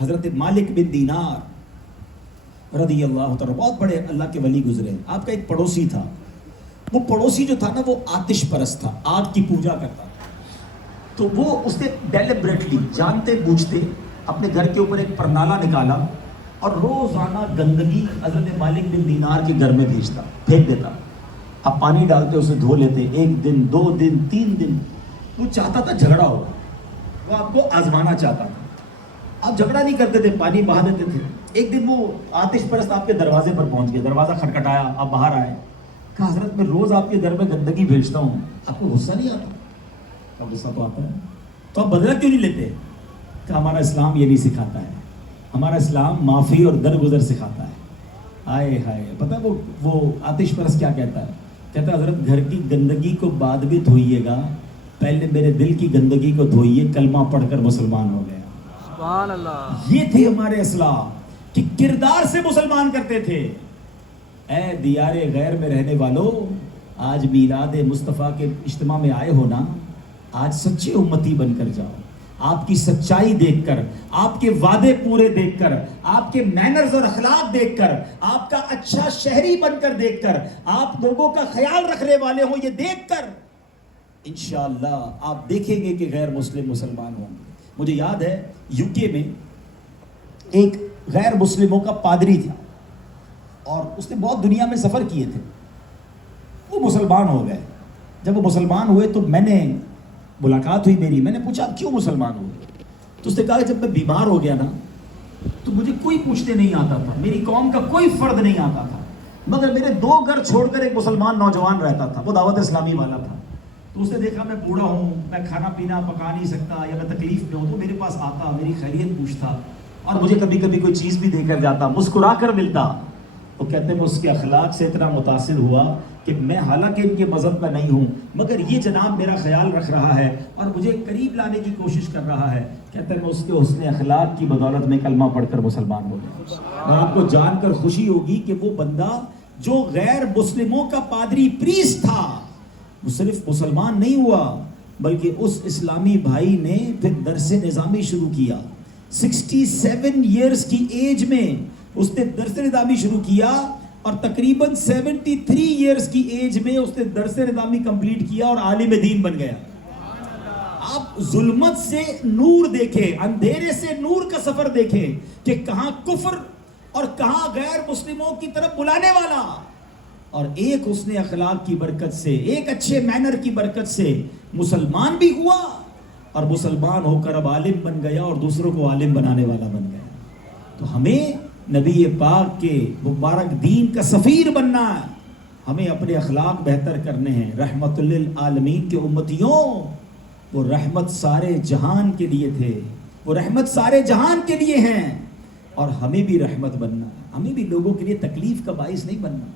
حضرت مالک بن دینار رضی اللہ تعالیٰ بہت بڑے اللہ کے ولی گزرے. آپ کا ایک پڑوسی تھا. وہ پڑوسی جو تھا نا وہ آتش پرست تھا، آگ کی پوجا کرتا تھا. تو وہ اس نے ڈیلیبریٹلی جانتے بوجھتے اپنے گھر کے اوپر ایک پرنالہ نکالا اور روزانہ گندگی حضرت مالک بن دینار کے گھر میں بھیجتا، پھینک دیتا. آپ پانی ڈالتے اسے دھو لیتے، 1 دن 2 دن 3 دن. وہ چاہتا تھا جھگڑا ہو، وہ آپ کو آزمانا چاہتا تھا. آپ جھگڑا نہیں کرتے تھے، پانی بہا دیتے تھے. ایک دن وہ آتش پرست آپ کے دروازے پر پہنچ گئے، دروازہ کھٹکھٹایا، آپ باہر آئے. کہا حضرت میں روز آپ کے گھر میں گندگی بھیجتا ہوں، آپ کو غصہ نہیں آتا؟ کہا غصہ تو آتا ہے. تو آپ بدلہ کیوں نہیں لیتے؟ کہ ہمارا اسلام یہ نہیں سکھاتا ہے، ہمارا اسلام معافی اور درگزر سکھاتا ہے. آئے ہائے. پتہ وہ آتش پرست کیا کہتا ہے؟ کہتا ہے حضرت گھر کی گندگی کو بعد بھی دھوئیے گا، پہلے میرے دل کی گندگی کو دھوئیے، کلمہ پڑھ کر مسلمان ہو گیا. سبحان اللہ. یہ تھے ہمارے اسلاف کہ کردار سے مسلمان کرتے تھے. اے دیار غیر میں رہنے والوں، آج میلاد مصطفیٰ کے اجتماع میں آئے ہو نا، آج سچے امتی بن کر جاؤ. آپ کی سچائی دیکھ کر، آپ کے وعدے پورے دیکھ کر، آپ کے مینرز اور اخلاق دیکھ کر، آپ کا اچھا شہری بن کر دیکھ کر، آپ لوگوں کا خیال رکھنے والے ہوں یہ دیکھ کر انشاءاللہ آپ دیکھیں گے کہ غیر مسلم مسلمان ہوں گے. مجھے یاد ہے یو کے میں ایک غیر مسلموں کا پادری تھا اور اس نے بہت دنیا میں سفر کیے تھے. وہ مسلمان ہو گئے. جب وہ مسلمان ہوئے تو میں نے ملاقات ہوئی میری، میں نے پوچھا آپ کیوں مسلمان ہوئے؟ تو اس نے کہا جب میں بیمار ہو گیا نا تو مجھے کوئی پوچھنے نہیں آتا تھا، میری قوم کا کوئی فرد نہیں آتا تھا، مگر میرے 2 گھر چھوڑ کر ایک مسلمان نوجوان رہتا تھا، وہ دعوت اسلامی والا تھا. تو اس نے دیکھا میں بوڑھا ہوں، میں کھانا پینا پکا نہیں سکتا یا میں تکلیف میں ہوں، تو میرے پاس آتا، میری خیریت پوچھتا اور مجھے کبھی کبھی کوئی چیز بھی دے کر جاتا، مسکرا کر ملتا. وہ کہتے ہیں میں اس کے اخلاق سے اتنا متاثر ہوا کہ میں حالانکہ ان کے مذہب کا نہیں ہوں مگر یہ جناب میرا خیال رکھ رہا ہے اور مجھے قریب لانے کی کوشش کر رہا ہے، کہتے ہیں میں اس کے حسن اخلاق کی بدولت میں کلمہ پڑھ کر مسلمان ہو گیا۔ اور آپ کو جان کر خوشی ہوگی کہ وہ بندہ جو غیر مسلموں کا پادری پریسٹ تھا وہ صرف مسلمان نہیں ہوا بلکہ اس اسلامی بھائی نے پھر درس نظامی شروع کیا۔ 67 ایئرز کی ایج میں اس نے درس نظامی شروع کیا اور تقریباً 73 ایئرز کی ایج میں اس نے درس نظامی کمپلیٹ کیا اور عالم دین بن گیا۔ آپ ظلمت سے نور دیکھیں، اندھیرے سے نور کا سفر دیکھیں کہ کہاں کفر اور کہاں غیر مسلموں کی طرف بلانے والا، اور ایک حسن اخلاق کی برکت سے، ایک اچھے مینر کی برکت سے مسلمان بھی ہوا اور مسلمان ہو کر اب عالم بن گیا اور دوسروں کو عالم بنانے والا بن گیا۔ تو ہمیں نبی پاک کے مبارک دین کا سفیر بننا ہے، ہمیں اپنے اخلاق بہتر کرنے ہیں۔ رحمت للعالمین کے امتیوں، وہ رحمت سارے جہان کے لیے تھے، وہ رحمت سارے جہان کے لیے ہیں، اور ہمیں بھی رحمت بننا ہے، ہمیں بھی لوگوں کے لیے تکلیف کا باعث نہیں بننا۔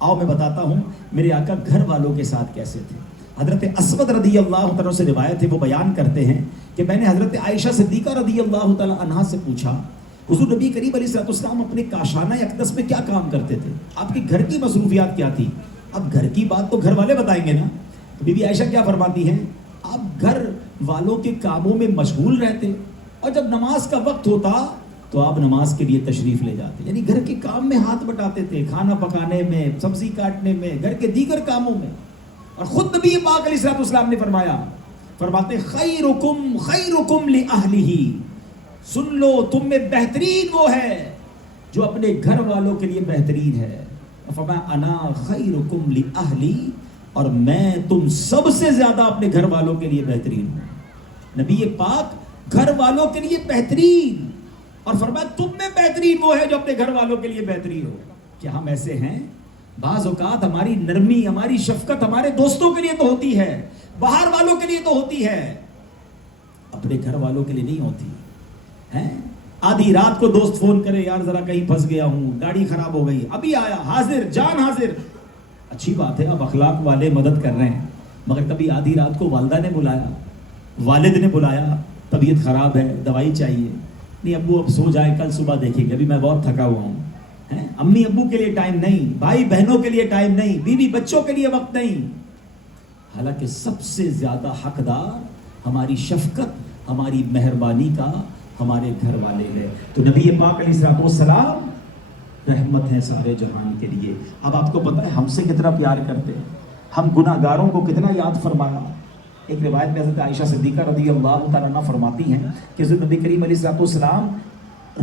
آؤ میں بتاتا ہوں میرے آقا گھر والوں کے ساتھ کیسے تھے۔ حضرت اسود رضی اللہ تعالیٰ سے روایت ہے، وہ بیان کرتے ہیں کہ میں نے حضرت عائشہ صدیقہ رضی اللہ تعالیٰ عنہا سے پوچھا، حضور نبی کریم علیہ السلام اپنے کاشانہ اقدس میں کیا کام کرتے تھے، آپ کے گھر کی مصروفیات کیا تھی؟ اب گھر کی بات تو گھر والے بتائیں گے نا۔ تو بی بی عائشہ کیا فرماتی ہیں، آپ گھر والوں کے کاموں میں مشغول رہتے اور جب نماز کا وقت ہوتا تو آپ نماز کے لیے تشریف لے جاتے، یعنی گھر کے کام میں ہاتھ بٹاتے تھے، کھانا پکانے میں، سبزی کاٹنے میں، گھر کے دیگر کاموں میں۔ اور خود نبی پاک علیہ السلام نے فرماتے خیرکم خیرکم لأہلہ، سن لو تم میں بہترین وہ ہے جو اپنے گھر والوں کے لیے بہترین ہے۔ فرمایا انا خیرکم لأہلی، اور میں تم سب سے زیادہ اپنے گھر والوں کے لیے بہترین ہوں۔ نبی پاک گھر والوں کے لیے بہترین، اور فرمایا تم میں بہترین وہ ہے جو اپنے گھر والوں کے لیے بہترین ہو۔ کیا ہم ایسے ہیں؟ بعض اوقات ہماری نرمی، ہماری شفقت ہمارے دوستوں کے لیے تو ہوتی ہے، باہر والوں کے لیے تو ہوتی ہے، اپنے گھر والوں کے لیے نہیں ہوتی ہے۔ آدھی رات کو دوست فون کرے، یار ذرا کہیں پھنس گیا ہوں، گاڑی خراب ہو گئی، ابھی آیا، حاضر جان حاضر۔ اچھی بات ہے، اب اخلاق والے مدد کر رہے ہیں، مگر کبھی آدھی رات کو والدہ نے بلایا، والد نے بلایا، طبیعت خراب ہے، دوائی چاہیے، نہیں ابو اب سو جائے، کل صبح دیکھیں گے، ابھی میں بہت تھکا ہوا ہوں۔ امی ابو کے لیے ٹائم نہیں، بھائی بہنوں کے لیے ٹائم نہیں، بیوی بچوں کے لیے وقت نہیں۔ حالانکہ سب سے زیادہ حقدار ہماری شفقت، ہماری مہربانی کا ہمارے گھر والے ہیں۔ تو نبی پاک علیہ السلام رحمت ہے سارے جہان کے لیے۔ اب آپ کو پتہ ہے ہم سے کتنا پیار کرتے ہیں، ہم گناہ گاروں کو کتنا یاد فرمایا۔ ایک روایت میں حضرت عائشہ صدیقہ رضی اللہ تعالیٰ عنہ فرماتی ہیں کہ حضرت نبی کریم علیہ السلام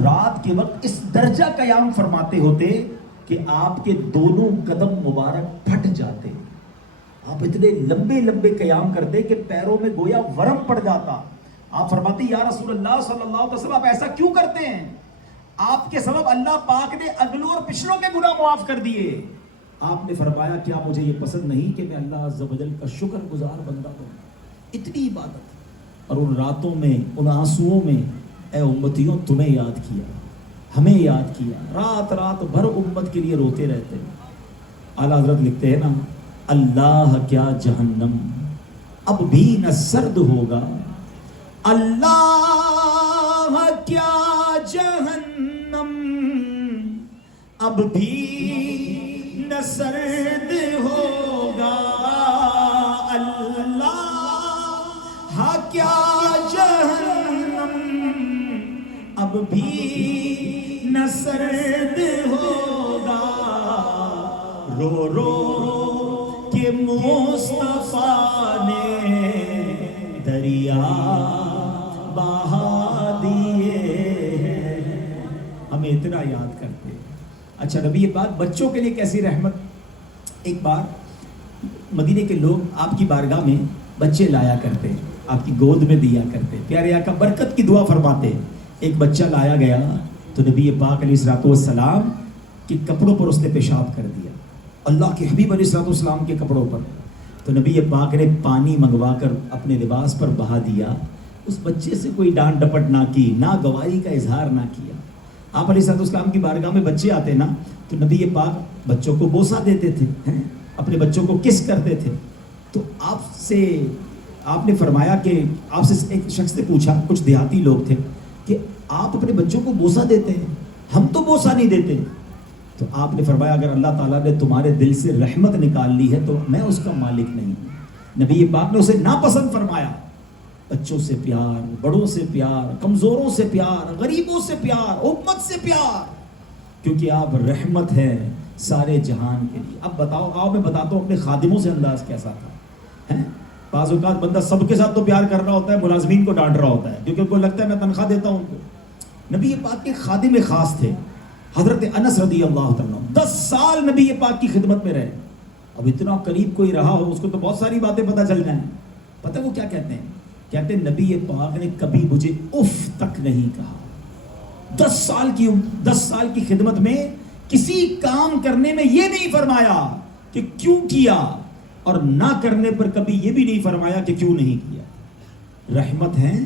رات کے وقت اس درجہ قیام فرماتے ہوتے کہ آپ کے دونوں قدم مبارک پھٹ جاتے، آپ اتنے لمبے لمبے قیام کرتے کہ پیروں میں گویا ورم پڑ جاتا۔ آپ فرماتی یا رسول اللہ صلی اللہ علیہ وسلم آپ ایسا کیوں کرتے ہیں؟ آپ کے سبب اللہ پاک نے اگلوں اور پچھلوں کے گناہ معاف کر دیے۔ آپ نے فرمایا کیا مجھے یہ پسند نہیں کہ میں اللہ عز و جل کا شکر گزار بندہ ہوں؟ اتنی عبادت، اور ان راتوں میں، ان آنسوؤں میں اے امتیوں تمہیں یاد کیا، ہمیں یاد کیا، رات رات بھر امت کے لیے روتے رہتے۔ اعلیٰ حضرت لکھتے ہیں نا، اللہ کیا جہنم اب بھی نہ سرد ہوگا، اللہ کیا جہنم اب بھی نہ سرد ہوگا، اللہ کیا جہنم اب بھی نہ سرد ہوگا، رو رو کے مصطفیٰ نے دریا بہا دیے ہیں۔ ہمیں اتنا یاد کرتے۔ اچھا نبی پاک بچوں کے لیے کیسی رحمت۔ ایک بار مدینے کے لوگ آپ کی بارگاہ میں بچے لایا کرتے، آپ کی گود میں دیا کرتے، پیارے آقا برکت کی دعا فرماتے۔ ایک بچہ لایا گیا تو نبی پاک علیہ السلام کے کپڑوں پر اس نے پیشاب کر دیا، اللہ کے حبیب علیہ السلام کے کپڑوں پر۔ تو نبی پاک نے پانی منگوا کر اپنے لباس پر بہا دیا، اس بچے سے کوئی ڈانٹ ڈپٹ نہ کی، ناگواری کا اظہار نہ کیا۔ آپ علیہ السلام کی بارگاہ میں بچے آتے نا تو نبی پاک بچوں کو بوسہ دیتے تھے، اپنے بچوں کو کس کرتے تھے. تو آپ نے فرمایا کہ آپ سے ایک شخص نے پوچھا, کچھ دیہاتی لوگ تھے, کہ آپ اپنے بچوں کو بوسہ دیتے ہیں, ہم تو بوسہ نہیں دیتے. تو آپ نے فرمایا اگر اللہ تعالیٰ نے تمہارے دل سے رحمت نکال لی ہے تو میں اس کا مالک نہیں ہوں. نبی پاک نے اسے ناپسند فرمایا. بچوں سے پیار, بڑوں سے پیار, کمزوروں سے پیار, غریبوں سے پیار, امت سے پیار, کیونکہ آپ رحمت ہیں سارے جہان کے لیے. اب بتاؤ, آؤ میں بتاتا ہوں اپنے خادموں سے انداز کیسا تھا. بعض اوقات بندہ سب کے ساتھ تو پیار کر رہا ہوتا ہے, ملازمین کو ڈانٹ رہا ہوتا ہے کیونکہ ان کو لگتا ہے میں تنخواہ دیتا ہوں ان کو. نبی پاک کے خادم خاص تھے حضرت انس رضی اللہ تعالیٰ, 10 سال نبی پاک کی خدمت میں رہے. اب اتنا قریب کوئی رہا ہو اس کو تو بہت ساری باتیں پتہ چل جائیں. پتہ وہ کیا کہتے ہیں؟ کہتے ہیں نبی پاک نے کبھی مجھے اف تک نہیں کہا. 10 سال کی خدمت میں کسی کام کرنے میں یہ نہیں فرمایا کہ کیوں کیا, اور نہ کرنے پر کبھی یہ بھی نہیں فرمایا کہ کیوں نہیں کیا. رحمت ہیں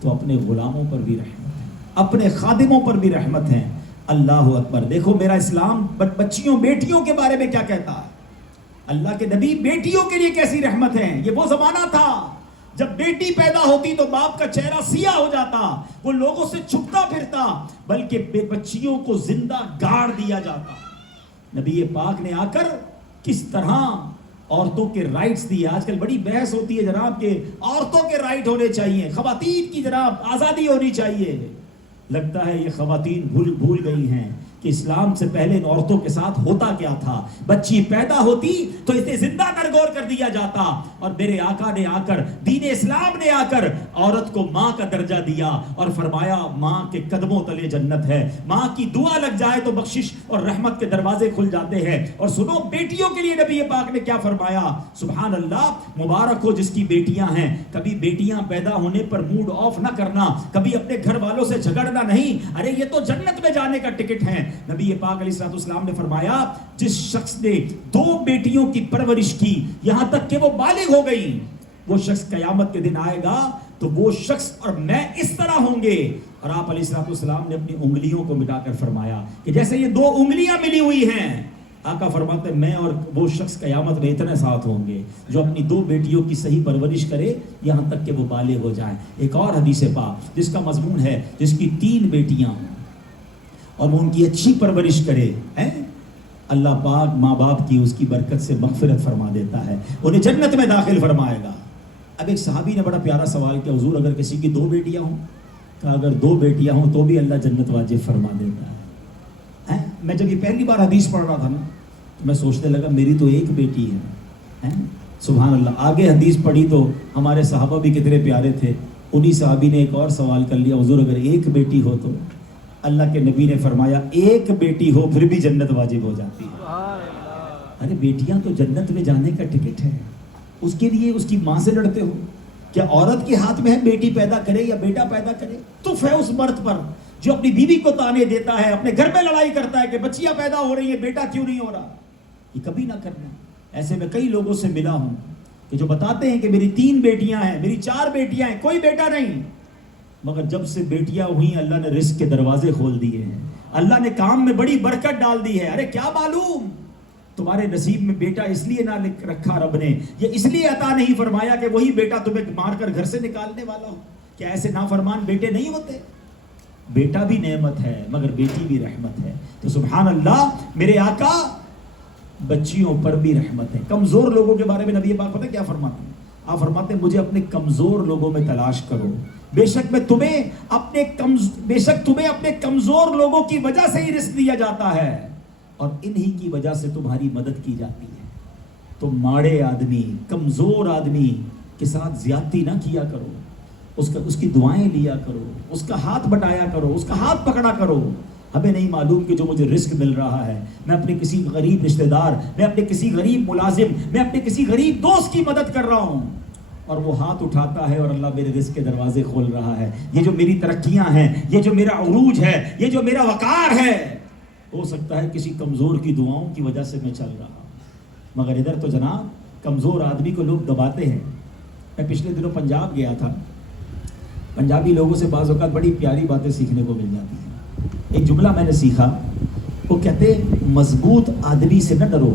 تو اپنے غلاموں پر بھی رحمت ہے, اپنے خادموں پر بھی رحمت ہے. اللہ اکبر. دیکھو میرا اسلام بچیوں بیٹیوں کے بارے میں کیا کہتا ہے. اللہ کے نبی بیٹیوں کے لیے کیسی رحمت ہے. یہ وہ زمانہ تھا جب بیٹی پیدا ہوتی تو باپ کا چہرہ سیاہ ہو جاتا, وہ لوگوں سے چھپتا پھرتا, بلکہ بچیوں کو زندہ گاڑ دیا جاتا. نبی پاک نے آ کر کس طرح عورتوں کے رائٹس دیے. آج کل بڑی بحث ہوتی ہے جناب کہ عورتوں کے رائٹ ہونے چاہیے, خواتین کی جناب آزادی ہونی چاہیے. لگتا ہے یہ خواتین بھول گئی ہیں کہ اسلام سے پہلے ان عورتوں کے ساتھ ہوتا کیا تھا. بچی پیدا ہوتی تو اسے زندہ نرگور کر دیا جاتا, اور میرے آقا نے آ کر, دین اسلام نے آ کر عورت کو ماں کا درجہ دیا اور فرمایا ماں کے قدموں تلے جنت ہے. ماں کی دعا لگ جائے تو بخشش اور رحمت کے دروازے کھل جاتے ہیں. اور سنو بیٹیوں کے لیے نبی پاک نے کیا فرمایا. سبحان اللہ, مبارک ہو جس کی بیٹیاں ہیں. کبھی بیٹیاں پیدا ہونے پر موڈ آف نہ کرنا, کبھی اپنے گھر والوں سے جھگڑنا نہیں. ارے یہ تو جنت میں جانے کا ٹکٹ ہے. نبی پاک علیہ السلام نے فرمایا جس شخص نے 2 بیٹیوں کی پرورش کی یہاں تک کہ وہ بالغ ہو گئی, وہ شخص قیامت کے دن آئے گا تو وہ شخص اور میں اس طرح ہوں گے. اور آپ علیہ السلام نے اپنی انگلیوں کو مٹا کر فرمایا کہ جیسے یہ 2 انگلیاں ملی ہوئی ہیں. آقا فرماتے میں اور وہ شخص قیامت میں اتنے ساتھ ہوں گے جو اپنی 2 بیٹیوں کی صحیح پرورش کرے یہاں تک کہ وہ بالغ ہو جائیں. ایک اور حدیث پاک جس کا مضمون ہے جس کی 3 بیٹیاں ہوں اور وہ ان کی اچھی پرورش کرے, اللہ پاک ماں باپ کی اس کی برکت سے مغفرت فرما دیتا ہے, انہیں جنت میں داخل فرمائے گا. اب ایک صحابی نے بڑا پیارا سوال کیا, حضور اگر کسی کی 2 بیٹیاں ہوں, کہا اگر 2 بیٹیاں ہوں تو بھی اللہ جنت واجب فرما دیتا ہے. میں جب یہ پہلی بار حدیث پڑھ رہا تھا نا تو میں سوچنے لگا میری تو ایک بیٹی ہے. سبحان اللہ. آگے حدیث پڑھی تو ہمارے صحابہ بھی کتنے پیارے تھے. انہی صحابی نے ایک اور سوال کر لیا, حضور اگر ایک بیٹی ہو تو. اللہ کے نبی نے فرمایا ایک بیٹی ہو پھر بھی جنت واجب ہو جاتی ہے. ارے بیٹیاں تو جنت میں جانے کا ٹکٹ ہے, اس کے لیے اس کی ماں سے لڑتے ہو. کیا عورت کے ہاتھ میں ہے بیٹی پیدا کرے یا بیٹا پیدا کرے؟ تو ہے اس مرد پر جو اپنی بیوی کو تانے دیتا ہے, اپنے گھر میں لڑائی کرتا ہے کہ بچیاں پیدا ہو رہی ہیں بیٹا کیوں نہیں ہو رہا. یہ کبھی نہ کرنا. ایسے میں کئی لوگوں سے ملا ہوں کہ جو بتاتے ہیں کہ میری 3 بیٹیاں ہیں, میری 4 بیٹیاں ہیں, کوئی بیٹا نہیں. مگر جب سے بیٹیاں ہوئیں اللہ نے رزق کے دروازے کھول دیے ہیں, اللہ نے کام میں بڑی برکت ڈال دی ہے. ارے کیا معلوم تمہارے نصیب میں بیٹا اس لیے نہ رکھا رب نے, یہ اس لیے عطا نہیں فرمایا کہ وہی بیٹا تمہیں مار کر گھر سے نکالنے والا ہو. کیا ایسے نافرمان بیٹے نہیں ہوتے؟ بیٹا بھی نعمت ہے مگر بیٹی بھی رحمت ہے. تو سبحان اللہ, میرے آقا بچیوں پر بھی رحمت ہے. کمزور لوگوں کے بارے میں نبی پاک پتہ کیا فرماتے ہیں؟ آپ فرماتے ہیں مجھے اپنے کمزور لوگوں میں تلاش کرو, بے شک تمہیں اپنے کمزور لوگوں کی وجہ سے ہی رزق دیا جاتا ہے اور انہی کی وجہ سے تمہاری مدد کی جاتی ہے. تو ماڑے آدمی, کمزور آدمی کے ساتھ زیادتی نہ کیا کرو, اس کی دعائیں لیا کرو, اس کا ہاتھ بٹایا کرو, اس کا ہاتھ پکڑا کرو. ہمیں نہیں معلوم کہ جو مجھے رزق مل رہا ہے, میں اپنے کسی غریب رشتہ دار, میں اپنے کسی غریب ملازم, میں اپنے کسی غریب دوست کی مدد کر رہا ہوں اور وہ ہاتھ اٹھاتا ہے اور اللہ میرے رزق کے دروازے کھول رہا ہے. یہ جو میری ترقیاں ہیں, یہ جو میرا عروج ہے, یہ جو میرا وقار ہے, ہو سکتا ہے کسی کمزور کی دعاؤں کی وجہ سے میں چل رہا ہوں. مگر ادھر تو جناب کمزور آدمی کو لوگ دباتے ہیں. میں پچھلے دنوں پنجاب گیا تھا. پنجابی لوگوں سے بعض اوقات بڑی پیاری باتیں سیکھنے کو مل جاتی ہیں. ایک جملہ میں نے سیکھا, وہ کہتے مضبوط آدمی سے نہ ڈرو,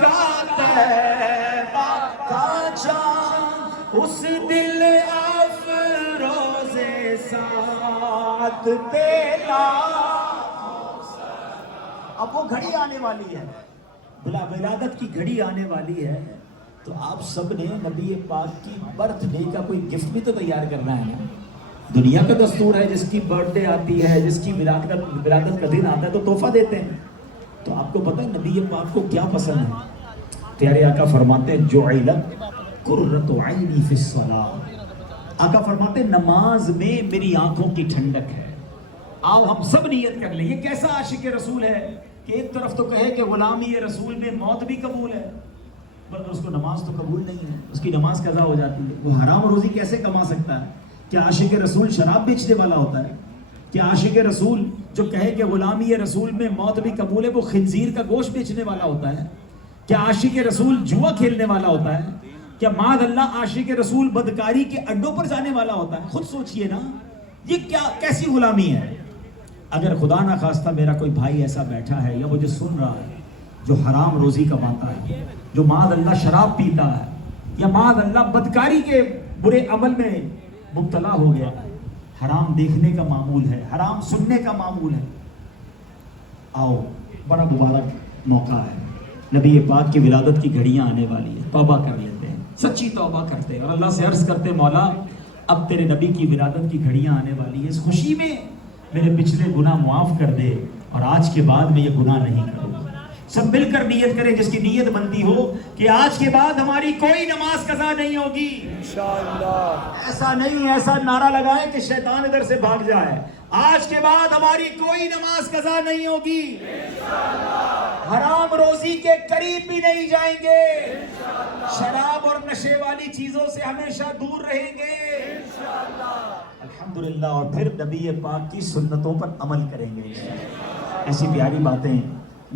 کا طیبہ کا چاند اس دل افروز ساتھ تیرا. اب وہ گھڑی آنے والی ہے، ولادت کی گھڑی آنے والی ہے، تو آپ سب نے نبی پاک کی برتھ ڈے کا کوئی گفٹ بھی تو تیار کرنا ہے نا. دنیا کا دستور ہے جس کی برتھ ڈے آتی ہے، جس کی ولادت کا دن آتا ہے تو تحفہ دیتے ہیں. تو آپ کو پتہ ہے نبی پاک کو کیا پسند ہے؟ پیارے آقا فرماتے ہیں جعلت قرۃ عینی فی الصلاۃ. آقا فرماتے ہیں نماز میں میری آنکھوں کی ٹھنڈک ہے. آؤ ہم سب نیت کر لیں. یہ کیسا عاشق رسول ہے کہ ایک طرف تو کہے کہ غلامی رسول میں موت بھی قبول ہے، مگر اس کو نماز تو قبول نہیں ہے، اس کی نماز قضا ہو جاتی ہے. وہ حرام روزی کیسے کما سکتا ہے؟ کیا عاشق رسول شراب بیچنے والا ہوتا ہے؟ کیا عاشق رسول جو کہے کہ غلامی رسول میں موت بھی قبول ہے وہ خنزیر کا گوشت بیچنے والا ہوتا ہے؟ کیا عاشق رسول جوا کھیلنے والا ہوتا ہے؟ کیا معاذ اللہ عاشق رسول بدکاری کے اڈوں پر جانے والا ہوتا ہے؟ خود سوچئے نا، یہ کیسی غلامی ہے؟ اگر خدا نہ خواستہ میرا کوئی بھائی ایسا بیٹھا ہے یا مجھے سن رہا ہے جو حرام روزی کماتا ہے، جو معاذ اللہ شراب پیتا ہے، یا معاذ اللہ بدکاری کے برے عمل میں مبتلا ہو گیا ہے، حرام دیکھنے کا معمول ہے، حرام سننے کا معمول ہے، آؤ بڑا مبارک موقع ہے، نبی پاک کی ولادت کی گھڑیاں آنے والی ہیں، توبہ کر لیتے ہیں، سچی توبہ کرتے ہیں اور اللہ سے عرض کرتے ہیں مولا اب تیرے نبی کی ولادت کی گھڑیاں آنے والی ہیں، اس خوشی میں میرے پچھلے گناہ معاف کر دے اور آج کے بعد میں یہ گناہ نہیں کروں. سب مل کر نیت کریں جس کی نیت بنتی ہو کہ آج کے بعد ہماری کوئی نماز قضا نہیں ہوگی انشاءاللہ. ایسا نہیں، ایسا نعرہ لگائے کہ شیطان ادھر سے بھاگ جائے. آج کے بعد ہماری کوئی نماز قضا نہیں ہوگی انشاءاللہ. حرام روزی کے قریب بھی نہیں جائیں گے انشاءاللہ. شراب اور نشے والی چیزوں سے ہمیشہ دور رہیں گے انشاءاللہ. الحمدللہ. اور پھر نبی پاک کی سنتوں پر عمل کریں گے. ایسی پیاری باتیں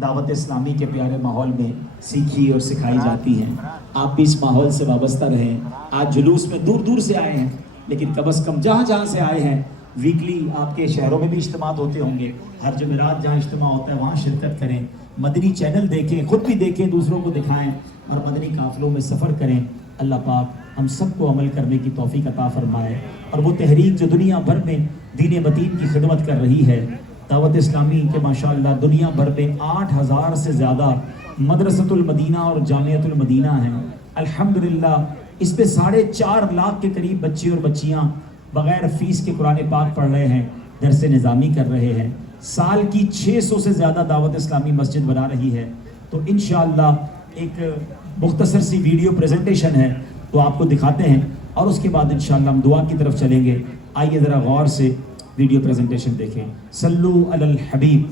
دعوت اسلامی کے پیارے ماحول میں سیکھی اور سکھائی جاتی ہیں. آپ بھی اس ماحول سے وابستہ رہیں. آج جلوس میں دور دور سے آئے ہیں، لیکن کم از کم جہاں جہاں سے آئے ہیں ویکلی آپ کے شہروں میں بھی اجتماعات ہوتے ہوں گے. ہر جمعرات جہاں اجتماع ہوتا ہے وہاں شرکت کریں. مدنی چینل دیکھیں، خود بھی دیکھیں، دوسروں کو دکھائیں اور مدنی قافلوں میں سفر کریں. اللہ پاک ہم سب کو عمل کرنے کی توفیق عطا فرمائے. اور وہ تحریک جو دنیا بھر میں دین متین کی خدمت کر رہی ہے، دعوت اسلامی کے ماشاءاللہ دنیا بھر میں 8,000 سے زیادہ مدرسۃ المدینہ اور جامعۃ المدینہ ہیں. الحمدللہ اس پہ 4.5 لاکھ کے قریب بچے اور بچیاں بغیر فیس کے قرآن پاک پڑھ رہے ہیں، درس نظامی کر رہے ہیں. سال کی 600 سے زیادہ دعوت اسلامی مسجد بنا رہی ہے. تو انشاءاللہ ایک مختصر سی ویڈیو پریزنٹیشن ہے تو آپ کو دکھاتے ہیں اور اس کے بعد انشاءاللہ ہم دعا کی طرف چلیں گے. آئیے ذرا غور سے ویڈیو پریزنٹیشن دیکھیں. صلو علی الحبیب.